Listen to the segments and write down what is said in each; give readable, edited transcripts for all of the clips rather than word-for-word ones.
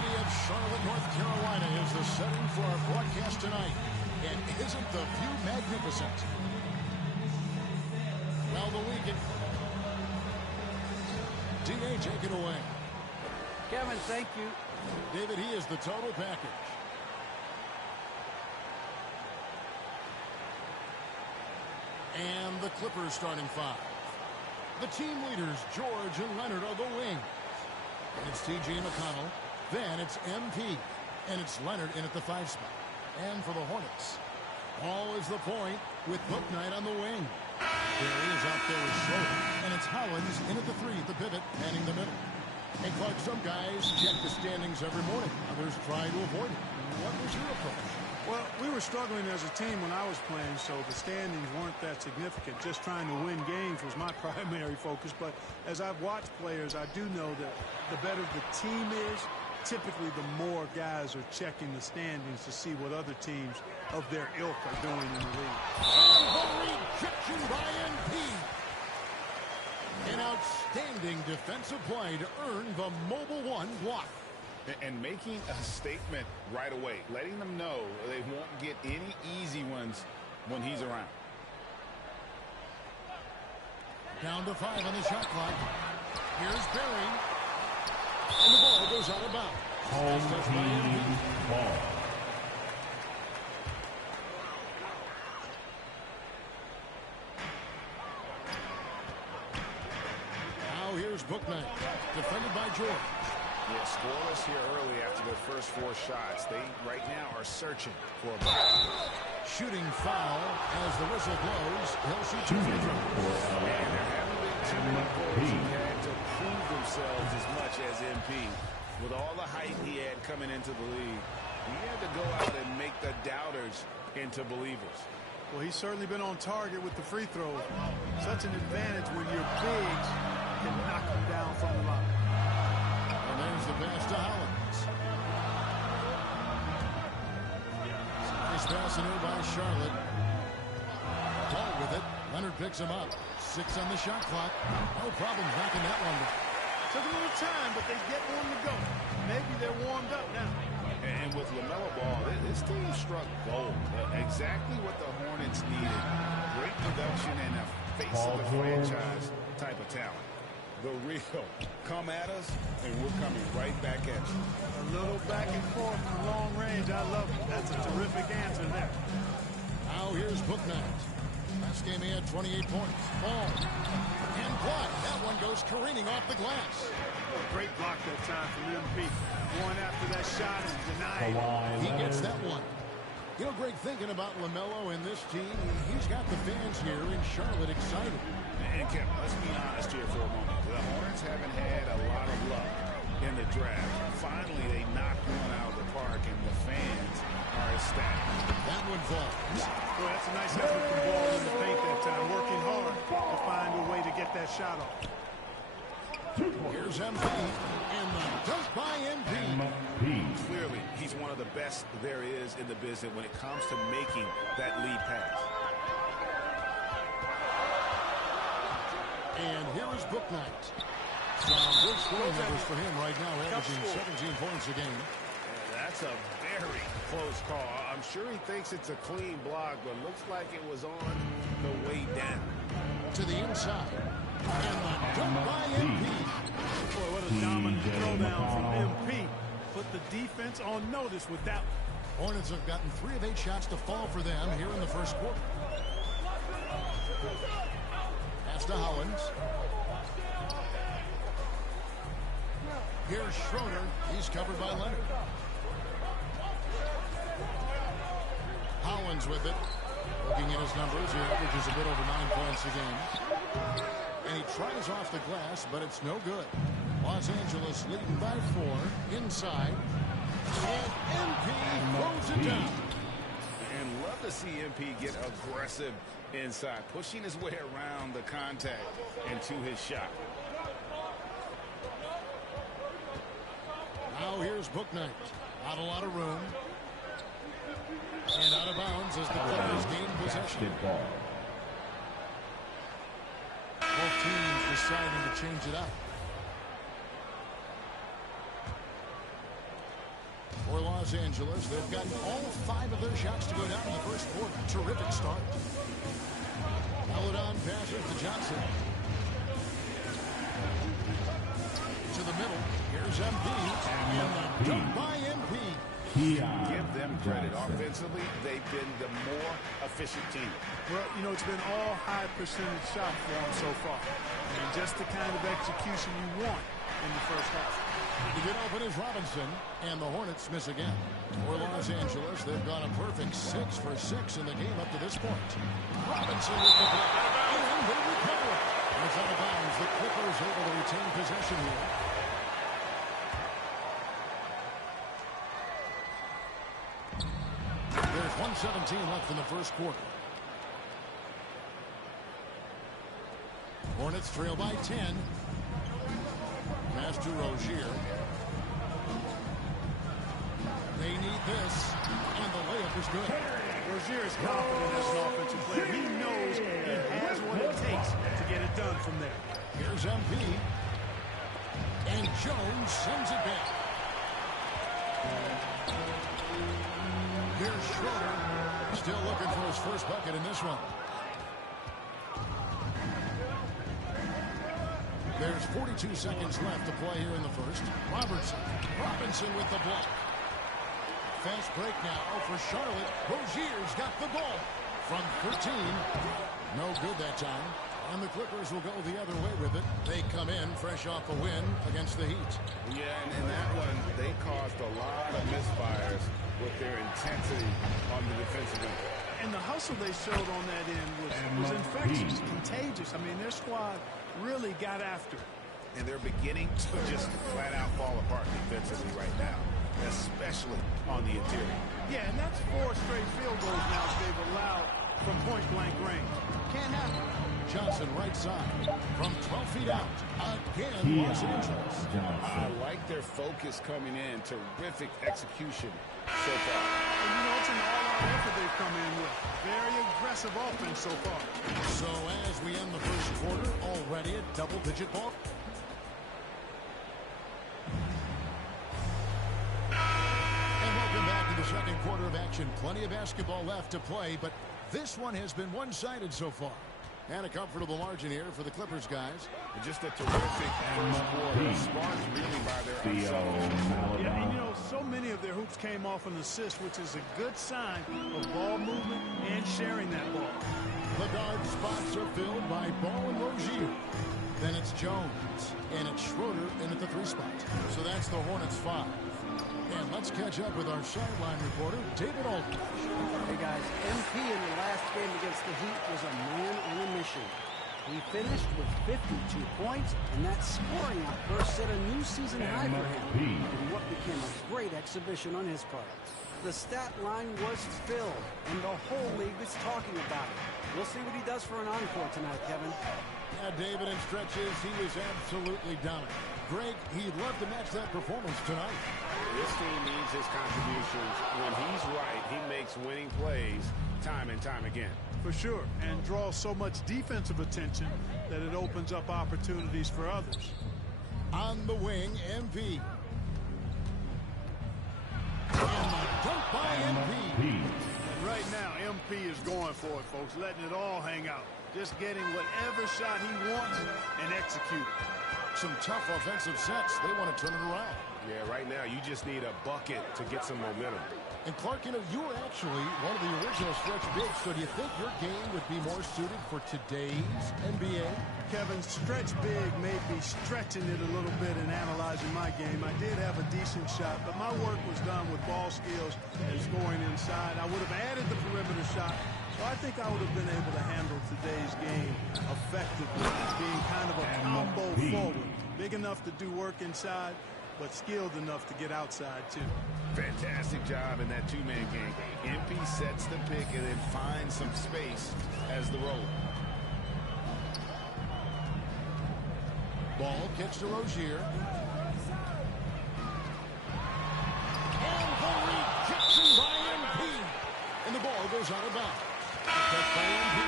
city of Charlotte, North Carolina is the setting for our broadcast tonight. And isn't the view magnificent? Well, the weekend. D.A., take it away. Kevin, thank you. David, he is the total package. And the Clippers starting five. The team leaders, George and Leonard, are the wings. And it's T.J. McConnell. Then it's MP. And it's Leonard in at the 5 spot. And for the Hornets, all is the point with Bouknight on the wing. Barry is out there with Schroeder. And it's Hollins in at the 3, the pivot, manning the middle. And Clark, some guys check the standings every morning. Others try to avoid it. What was your approach? Well, we were struggling as a team when I was playing, so the standings weren't that significant. Just trying to win games was my primary focus. But as I've watched players, I do know that the better the team is, typically the more guys are checking the standings to see what other teams of their ilk are doing in the league. And the rejection by NP. An outstanding defensive play to earn the Mobile One block. And making a statement right away, letting them know they won't get any easy ones when he's around. Down to 5 on the shot clock. Here's Barry. And the ball goes out of bounds. Home team ball. Now here's Bouknight. Defended by George. Yeah, scoreless here early after their first 4 shots. They right now are searching for a block. Shooting foul as the whistle blows. He'll shoot 2 free throws. And there haven't been too many players who had to prove themselves as much as MP. With all the hype he had coming into the league, he had to go out and make the doubters into believers. Well, he's certainly been on target with the free throws. Such an advantage when your bigs can knock them down from the line. And there's the pass to Hollins. Nice pass in here by Charlotte. Ball with it. Leonard picks him up. 6 on the shot clock. No problem knocking that one down. Took a little time, but they get one to go. Maybe they're warmed up now. And with LaMelo Ball, this team struck gold. Exactly what the Hornets needed. Great production and a face of the franchise type of talent. The real. Come at us, and we're coming right back at you. A little back and forth from long range. I love it. That's a terrific answer there. Now here's Bouknight. Last game he had 28 points. Ball. And block. That one goes careening off the glass. Great block that time from MP. Going after that shot and denying it. He gets that one. You know, Greg, thinking about LaMelo and this team, he's got the fans here in Charlotte excited. And Kevin, let's be honest here for a moment. The Hornets haven't had a lot of luck in the draft. Finally, they knocked one out of the park, and the fans are ecstatic. That one falls. Boy, that's a nice effort from Ball in the paint that time. Working hard to find a way to get that shot off. Here's MP. And the dunk by MP. Clearly, he's one of the best there is in the business when it comes to making that lead pass. And here is Bouknight. Some good scoring numbers for him right now, averaging 17 points a game. That's a very close call. I'm sure he thinks it's a clean block, but looks like it was on the way down. To the inside. And the dunk by MP. Boy, what a dominant throwdown from MP. Put the defense on notice with that one. Hornets have gotten 3 of 8 shots to fall for them here in the first quarter. Pass to Hollins. Here's Schroeder. He's covered by Leonard. Hollins with it. Looking at his numbers, he averages a bit over 9 points a game. And he tries off the glass, but it's no good. Los Angeles leading by 4. Inside. And MP throws it down. And love to see MP get aggressive inside, pushing his way around the contact and to his shot. Now here's Bouknight. Not a lot of room. And out of bounds as the Clippers gain possession. Both teams deciding to change it up. Los Angeles. They've gotten all 5 of their shots to go down in the first quarter. Terrific start. Followed on passes to Johnson. To the middle. Here's MP. And the dunk by MP. Give them credit. Offensively, they've been the more efficient team. Well, you know, it's been all high percentage shots for them so far. And just the kind of execution you want in the first half. To get open is Robinson, and the Hornets miss again. For Los Angeles, they've gone a perfect 6 for 6 in the game up to this point. Robinson with the block, and they recover it. And it's out of bounds. The Clippers able to retain possession here. There's 1:17 left in the first quarter. Hornets trail by 10. Pass to Rozier. They need this, and the layup is good. Rozier is confident as an offensive player. He knows he has what it takes to get it done from there. Here's MP. And Jones sends it back. Here's Schroeder. Still looking for his first bucket in this one. There's 42 seconds left to play here in the first. Robinson with the block. Fast break now for Charlotte. Rozier's got the ball from 13. No good that time. And the Clippers will go the other way with it. They come in fresh off a win against the Heat. Yeah, and in that one, they caused a lot of misfires with their intensity on the defensive end. And the hustle they showed on that end was infectious, contagious. I mean, their squad really got after it. And they're beginning to just flat out fall apart defensively right now, especially on the interior. Yeah, and that's 4 straight field goals now they've allowed from point-blank range. Can't happen. Johnson right side from 12 feet out. Again, Los Angeles. I like their focus coming in. Terrific execution so far. And you know, it's an all-out effort they've come in with. Very aggressive offense so far. So as we end the first quarter, already a double-digit ball. And welcome back to the second quarter of action. Plenty of basketball left to play, but this one has been one-sided so far. And a comfortable margin here for the Clippers, guys. Just a terrific first quarter. Sparked really by their unselfish. Yeah, and you know, so many of their hoops came off an assist, which is a good sign of ball movement and sharing that ball. The guard spots are filled by Ball and Rozier. Then it's Jones, and it's Schroeder in at the 3 spot. So that's the Hornets 5. And let's catch up with our sideline reporter, David Aldridge. Hey, guys, MP in the last game against the Heat was a man on a mission. He finished with 52 points, and that scoring outburst set a new season high for him in what became a great exhibition on his part. The stat line was filled, and the whole league is talking about it. We'll see what he does for an encore tonight, Kevin. Yeah, David, in stretches, he was absolutely dominant. Greg, he'd love to match that performance tonight. This team needs his contributions. When he's right, he makes winning plays time and time again. For sure, and draws so much defensive attention that it opens up opportunities for others. On the wing, MP. And the dunk by MP. And right now, MP is going for it, folks, letting it all hang out. Just getting whatever shot he wants and executing. Some tough offensive sets. They want to turn it around. Yeah, right now you just need a bucket to get some momentum. And Clark, you know, you were actually one of the original stretch bigs, so do you think your game would be more suited for today's NBA? Kevin, stretch big may be stretching it a little bit in analyzing my game. I did have a decent shot, but my work was done with ball skills and scoring inside. I would have added the perimeter shot, so I think I would have been able to handle today's game effectively, being kind of a combo forward. Big enough to do work inside, but skilled enough to get outside, too. Fantastic job in that two-man game. MP sets the pick and then finds some space as the roller. Ball gets to Rozier. And the rejection by MP. And the ball goes out of bounds. Picked by MP.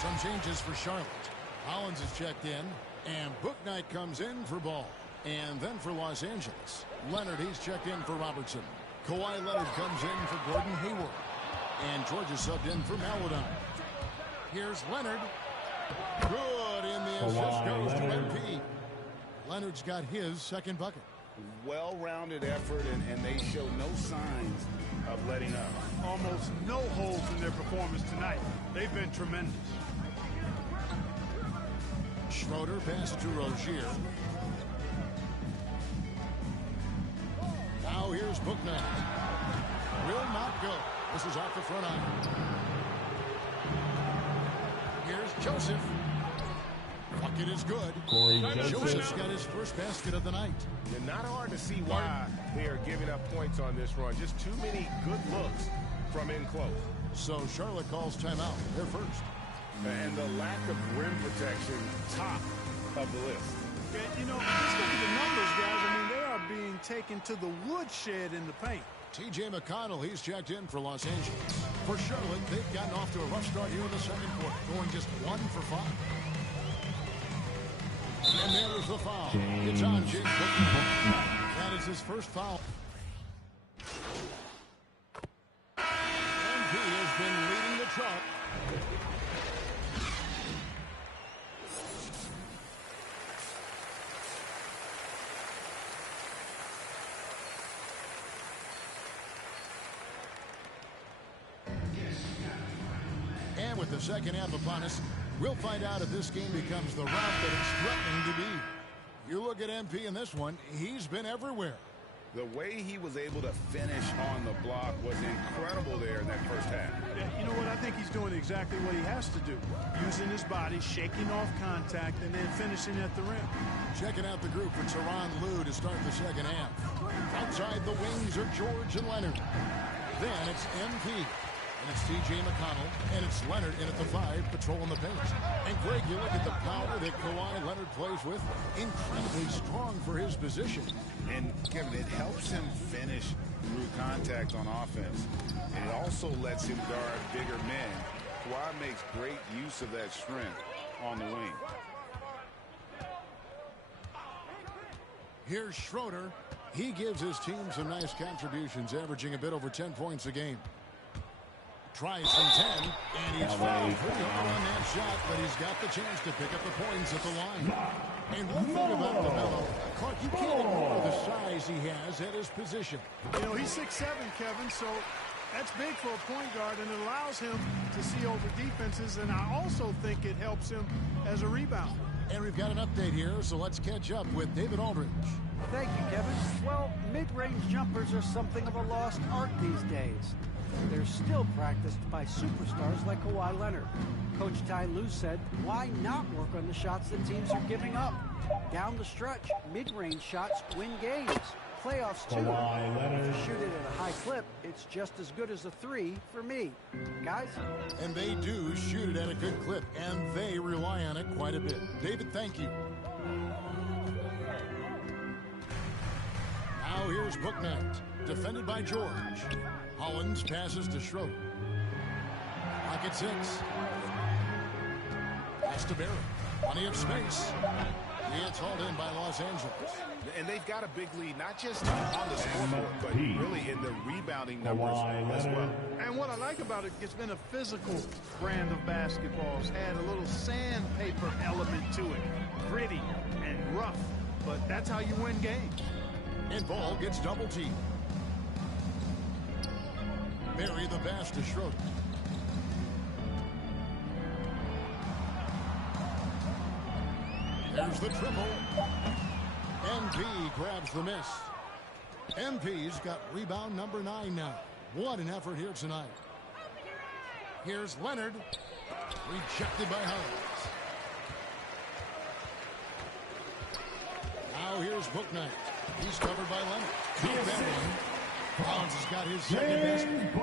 Some changes for Charlotte. Hollins is checked in. And Bouknight comes in for Ball. And then for Los Angeles, Leonard, he's checked in for Robertson. Kawhi Leonard comes in for Gordon Hayward. And Georgia subbed in for Maladon. Here's Leonard. Good, and the assist goes to MP. Leonard's got his second bucket. Well-rounded effort, and they show no signs of letting up. Almost no holes in their performance tonight. They've been tremendous. Schroeder passes to Rozier. Now here's Booknight. Will not go. This is off the front iron. Here's Joseph. Bucket is good. Joseph's got his first basket of the night. And not hard to see why they are giving up points on this run. Just too many good looks from in close. So Charlotte calls timeout. They're first. And the lack of rim protection, top of the list. Yeah, you know, just look at the numbers, guys. I mean, they are being taken to the woodshed in the paint. T.J. McConnell, he's checked in for Los Angeles. For Charlotte, they've gotten off to a rough start here in the second quarter, going just 1 for 5. And there's the foul. It's on James Booknight. That is his first foul. And he has been leading the truck. And with the second half upon us, we'll find out if this game becomes the route that it's threatening to be. You look at MP in this one, he's been everywhere. The way he was able to finish on the block was incredible there in that first half. Yeah, you know what? I think he's doing exactly what he has to do. Using his body, shaking off contact, and then finishing at the rim. Checking out the group for Tyronn Lue to start the second half. Outside the wings are George and Leonard. Then it's MP. And it's T.J. McConnell, and it's Leonard in at the 5, patrolling the paint. And, Greg, you look at the power that Kawhi Leonard plays with. Incredibly strong for his position. And, Kevin, it helps him finish through contact on offense. And it also lets him guard bigger men. Kawhi makes great use of that strength on the wing. Here's Schroeder. He gives his team some nice contributions, averaging a bit over 10 points a game. Tries from 10, and he's fouled pretty hard on that shot, but he's got the chance to pick up the points at the line. And one thing about LaMelo, Clark, you can't ignore the size he has at his position. You know, he's 6'7", Kevin, so that's big for a point guard, and it allows him to see over defenses, and I also think it helps him as a rebounder. And we've got an update here, so let's catch up with David Aldridge. Thank you, Kevin. Well, mid-range jumpers are something of a lost art these days. They're still practiced by superstars like Kawhi Leonard. Coach Ty Lue said, why not work on the shots that teams are giving up? Down the stretch, mid-range shots win games. Playoffs, too. If you shoot it at a high clip, it's just as good as a 3 for me. Guys? And they do shoot it at a good clip, and they rely on it quite a bit. David, thank you. Now here's Booknight, defended by George. Hollins passes to Schroeder. Pocket 6. Pass to Barrett. Plenty of space. It's hauled in by Los Angeles. And they've got a big lead, not just on the scoreboard, but really in the rebounding numbers as well. And what I like about it, it's been a physical brand of basketball. It's had a little sandpaper element to it. Gritty and rough, but that's how you win games. And Ball gets double-teamed. Bury the pass to Schroeder. There's the triple. MP grabs the miss. MP's got rebound number 9 now. What an effort here tonight. Here's Leonard. Rejected by Hollins. Now here's Booknight. He's covered by Leonard. Beat that one. Hollins has got his second basket.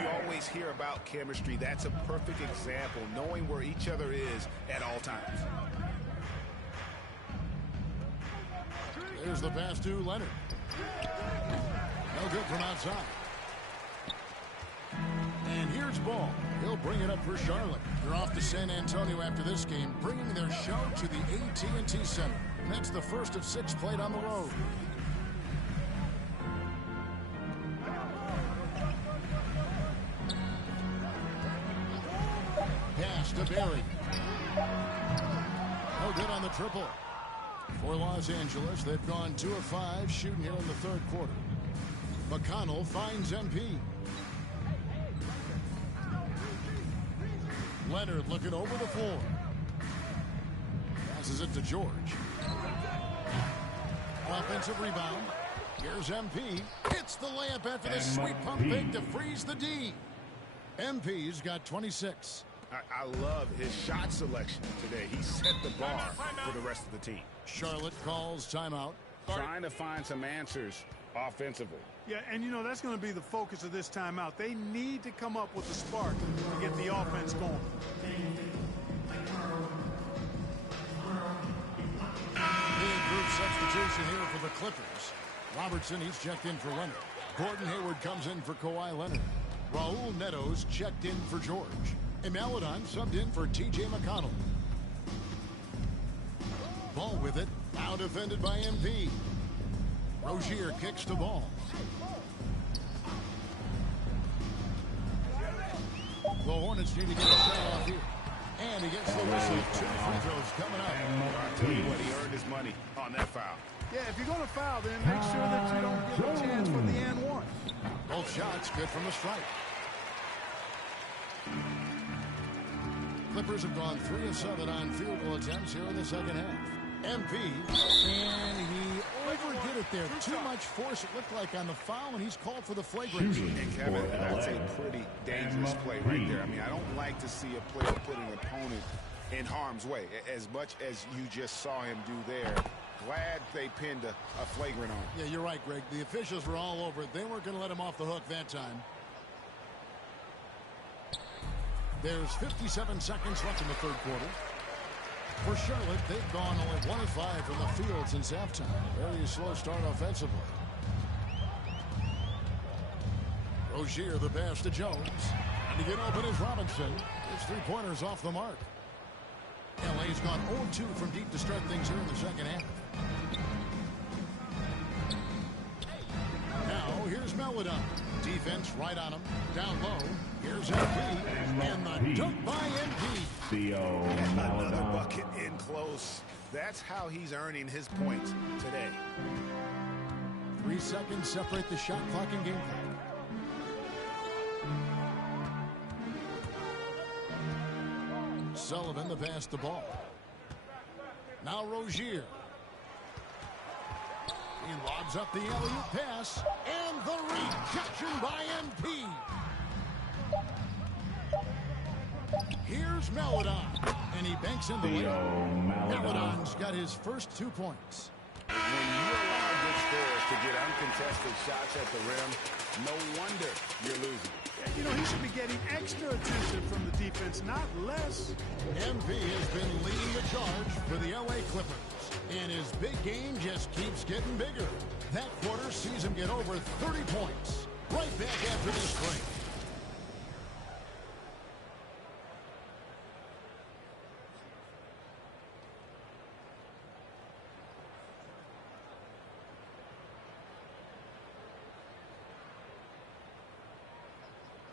You always hear about chemistry. That's a perfect example, knowing where each other is at all times. There's the pass to Leonard. No good from outside. And here's Ball. He'll bring it up for Charlotte. They're off to San Antonio after this game, bringing their show to the AT&T Center. And that's the first of 6 played on the road. to Berry. No good on the triple. For Los Angeles, they've gone 2 of 5 shooting here in the third quarter. McConnell finds MP. Leonard looking over the floor. Passes it to George. Offensive rebound. Here's MP. It's the layup after the sweet pump fake to freeze the D. MP's got 26. I love his shot selection today. He set the bar for the rest of the team. Charlotte calls timeout. Trying to find some answers offensively. Yeah, and you know, that's going to be the focus of this timeout. They need to come up with a spark to get the offense going. Big group substitution here for the Clippers. Robertson, he's checked in for Leonard. Gordon Hayward comes in for Kawhi Leonard. Raul Neto's checked in for George. And Maladon subbed in for T.J. McConnell. Ball with it. Now defended by MP. Rozier kicks the ball. The Hornets need to get a shot off here. And he gets the whistle. 2 free throws coming up. I'll tell you what, he earned his money on that foul. Yeah, if you're going to foul, then make sure that you don't give a chance for the and one. Both shots good from the stripe. Clippers have gone 3 of 7 on field goal attempts here in the second half. MP, and he overdid it there. Too much force, it looked like, on the foul, and he's called for the flagrant. And Kevin, that's a pretty dangerous play right there. I mean, I don't like to see a player put an opponent in harm's way, as much as you just saw him do there. Glad they pinned a flagrant on him. Yeah, you're right, Greg. The officials were all over it. They weren't going to let him off the hook that time. There's 57 seconds left in the third quarter. For Charlotte, they've gone only 1 of 5 from the field since halftime. Very slow start offensively. Rozier, the pass to Jones. And to get open is Robinson. His 3-pointers off the mark. LA's gone 0-2 from deep to start things here in the second half. Now, here's Maladon. Defense right on him. Down low. Here's MP. And the dunk by MP. Another bucket in close. That's how he's earning his points today. 3 seconds separate the shot clock and game clock. Sullivan to pass the ball. Now Rozier. He lobs up the alley-oop pass. And the rejection by MP. Here's Maladon. And he banks in the layup. Maladon's got his first 2 points. When you allow good scores to get uncontested shots at the rim, no wonder you're losing. You know, he should be getting extra attention from the defense, not less. MP has been leading the charge for the LA Clippers. And his big game just keeps getting bigger. That quarter sees him get over 30 points. Right back after this break.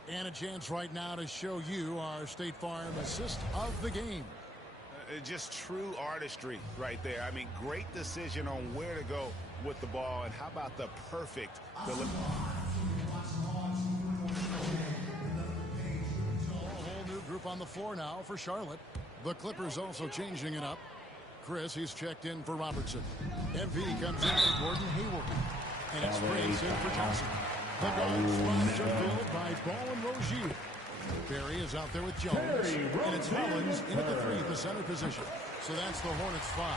And a chance right now to show you our State Farm assist of the game. Just true artistry right there. I mean, great decision on where to go with the ball, and how about the perfect delivery. A whole new group on the floor now for Charlotte. The Clippers also changing it up. Chris, he's checked in for Robertson. MP comes in for Gordon Hayward. And it's Prince in for Johnson. The guard spots are filled by Ball and Rozier. Berry is out there with Jones. And it's Mullins in at the 3, the center position. So that's the Hornets 5.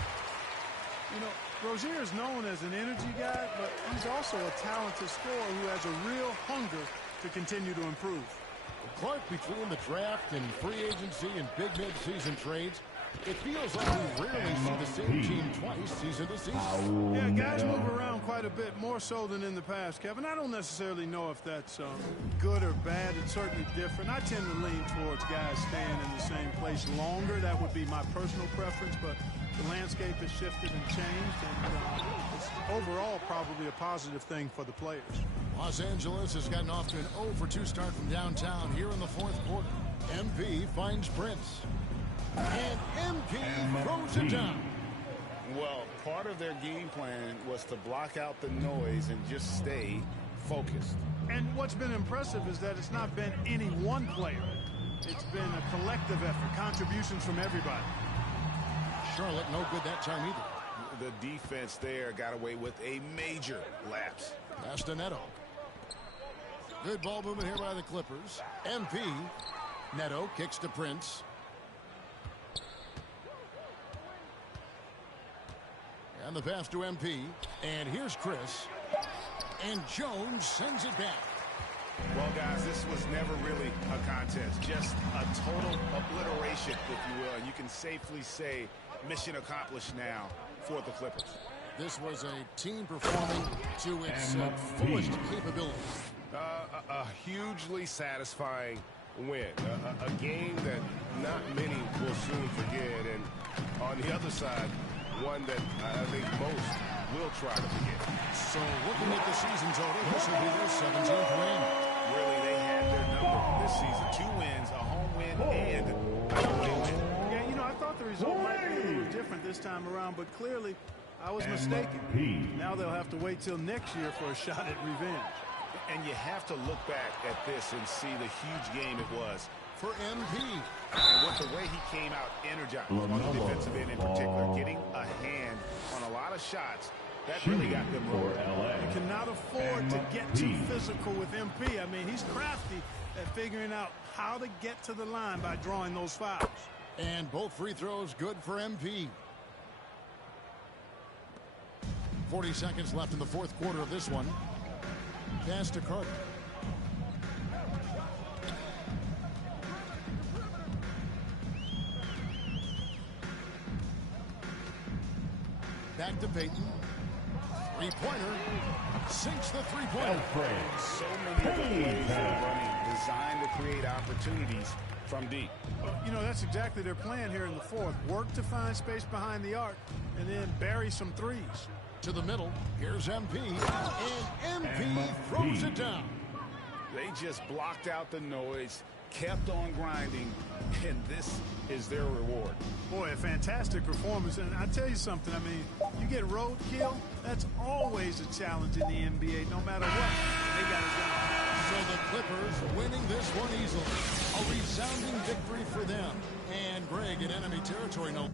You know, Rozier is known as an energy guy, but he's also a talented scorer who has a real hunger to continue to improve. Clark, between the draft and free agency and big mid-season trades, it feels like we rarely see the same team twice season to season. Yeah, guys move around quite a bit, more so than in the past, Kevin. I don't necessarily know if that's good or bad. It's certainly different. I tend to lean towards guys staying in the same place longer. That would be my personal preference, but the landscape has shifted and changed, and it's overall probably a positive thing for the players. Los Angeles has gotten off to an 0-for-2 start from downtown here in the fourth quarter. MP finds Prince. And MP throws it down. Well, part of their game plan was to block out the noise and just stay focused. And what's been impressive is that it's not been any one player. It's been a collective effort, contributions from everybody. Charlotte no good that time either. The defense there got away with a major lapse. Neto. Good ball movement here by the Clippers. MP. Neto kicks to Prince. And the pass to MP. And here's Chris. And Jones sends it back. Well, guys, this was never really a contest. Just a total obliteration, if you will. And you can safely say mission accomplished now for the Clippers. This was a team performing to its fullest capability. A hugely satisfying win. A game that not many will soon forget. And on the other side, one that I think most will try to forget. So looking at the season total, this will be their 17th win. Really, they had their number this season. 2 wins, a home win, and a away win. Yeah, you know, I thought the result might be a little different this time around, but clearly I was mistaken. Now they'll have to wait till next year for a shot at revenge. And you have to look back at this and see the huge game it was For MP. and with the way he came out energized on the defensive end in particular, getting a hand on a lot of shots. That really got them rolling. You cannot afford to get too physical with MP. I mean, he's crafty at figuring out how to get to the line by drawing those fouls. And both free throws good for MP. 40 seconds left in the fourth quarter of this one. Pass to Carter. Back to Peyton. Three-pointer. Sinks the three-pointer. So many of the plays they're running designed to create opportunities from deep. You know, that's exactly their plan here in the fourth. Work to find space behind the arc and then bury some threes. To the middle. Here's MP. And MP throws it down. They just blocked out the noise, kept on grinding, and this is their reward. Boy, a fantastic performance. And I tell you something, I mean, you get roadkill, that's always a challenge in the NBA, no matter what. They got it done. So the Clippers winning this one easily. A resounding victory for them. And Greg in enemy territory. No.